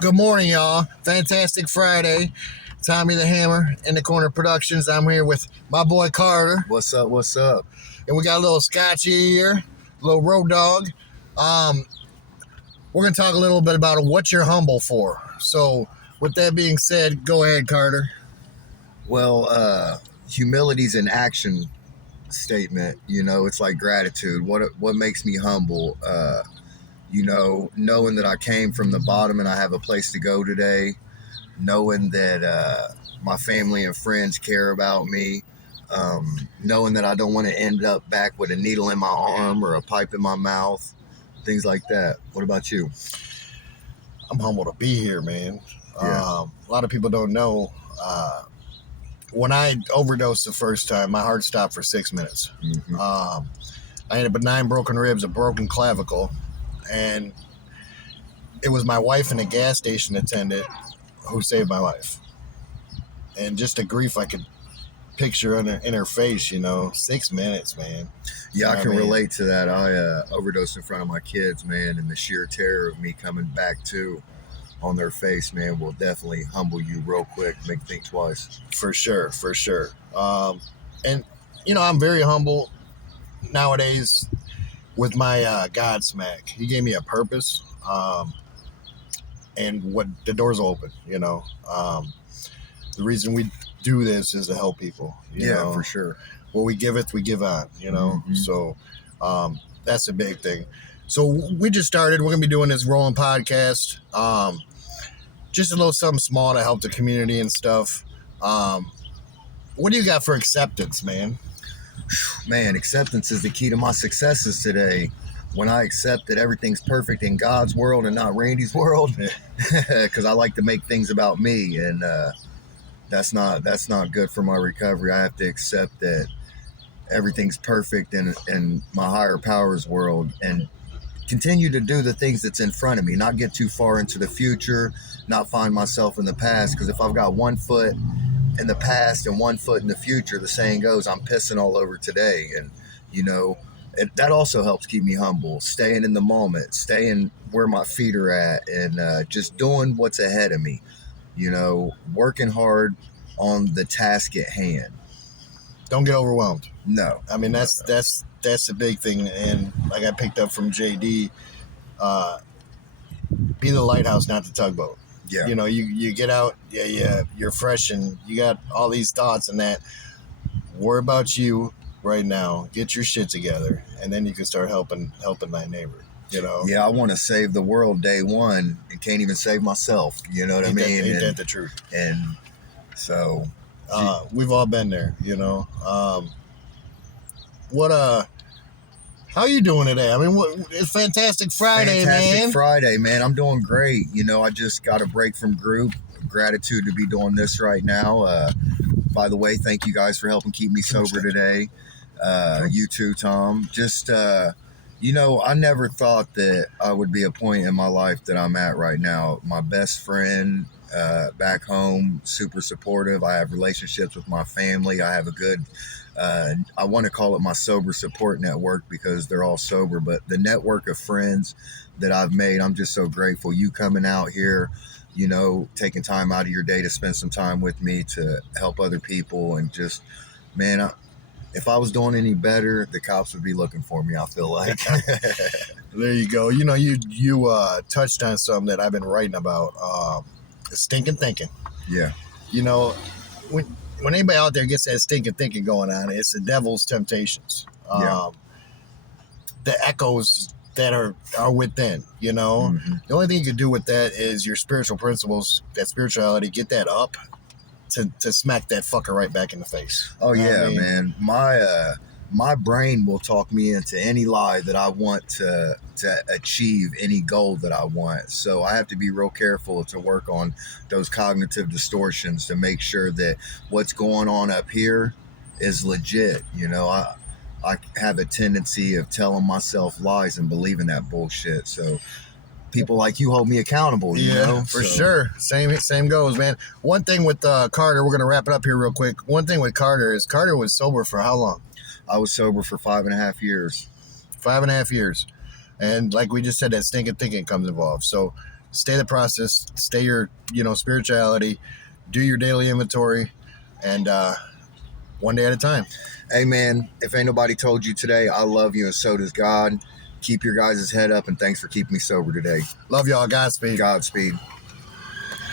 Good morning, y'all. Fantastic Friday. Tommy the Hammer in the Corner Productions. I'm here with my boy Carter. What's up? What's up? And we got a little Scotchy here, a little Road Dog. We're going to talk a little bit about what you're humble for. So, with that being said, go ahead, Carter. Well, humility's an action statement. You know, it's like gratitude. What makes me humble? Knowing that I came from the bottom and I have a place to go today. Knowing that my family and friends care about me. Knowing that I don't want to end up back with a needle in my arm or a pipe in my mouth. Things like that. What about you? I'm humble to be here, man. Yeah. A lot of people don't know. When I overdosed the first time, my heart stopped for 6 minutes. Mm-hmm. I ended up with 9 broken ribs, a broken clavicle, and it was my wife and a gas station attendant who saved my life. And just the grief I could picture in her face, 6 minutes, man. Yeah, I can mean? relate to that. I overdosed in front of my kids, man, and the sheer terror of me coming back to on their face, man, will definitely humble you real quick, make you think twice. For sure. And, I'm very humble nowadays with my Godsmack. He gave me a purpose, and what the doors open, the reason we do this is to help people. You know? For sure. What we giveth, we give on, Mm-hmm. So that's a big thing. So we just started. We're going to be doing this rolling podcast. Just a little something small to help the community and stuff. What do you got for acceptance, man? Man, acceptance is the key to my successes today. When I accept that everything's perfect in God's world and not Randy's world, because I like to make things about me, and that's not good for my recovery. I have to accept that everything's perfect in my higher powers world and continue to do the things that's in front of me, not get too far into the future, not find myself in the past, because if I've got 1 foot in the past and 1 foot in the future, the saying goes, I'm pissing all over today. And, that also helps keep me humble, staying in the moment, staying where my feet are at, and just doing what's ahead of me, working hard on the task at hand. Don't get overwhelmed. No. I mean, that's the big thing. And like I picked up from JD, be the lighthouse, not the tugboat. Yeah. You get out, you're fresh and you got all these thoughts and that. Worry about you right now. Get your shit together, and then you can start helping thy neighbor. Yeah, I want to save the world day one and can't even save myself. You know what I mean? Ain't that the truth? And so we've all been there. How you doing today? I mean, it's Fantastic Friday, man. Friday, man. I'm doing great. I just got a break from group. Gratitude to be doing this right now. By the way, thank you guys for helping keep me sober today. You too, Tom. Just, I never thought that I would be a point in my life that I'm at right now. My best friend back home, super supportive. I have relationships with my family. I have a good, I want to call it my sober support network because they're all sober, but the network of friends that I've made, I'm just so grateful. You coming out here, taking time out of your day to spend some time with me to help other people, and just, man, if I was doing any better, the cops would be looking for me, I feel like. There you go. You touched on something that I've been writing about, stinking thinking. Yeah. When anybody out there gets that stinking thinking going on, it's the devil's temptations. The echoes that are within, Mm-hmm. The only thing you can do with that is your spiritual principles, that spirituality, get that up to smack that fucker right back in the face. Oh yeah, man. My brain will talk me into any lie that I want to achieve any goal that I want. So I have to be real careful to work on those cognitive distortions to make sure that what's going on up here is legit. I have a tendency of telling myself lies and believing that bullshit. So people like you hold me accountable, For sure. Same goes, man. One thing with Carter, we're going to wrap it up here real quick. One thing with Carter is Carter was sober for how long? I was sober for 5.5 years. 5.5 years. And like we just said, that stinking thinking comes involved. So stay the process, stay your, spirituality, do your daily inventory, and one day at a time. Hey, man, if ain't nobody told you today, I love you and so does God. Keep your guys' head up, and thanks for keeping me sober today. Love y'all. Godspeed. Godspeed.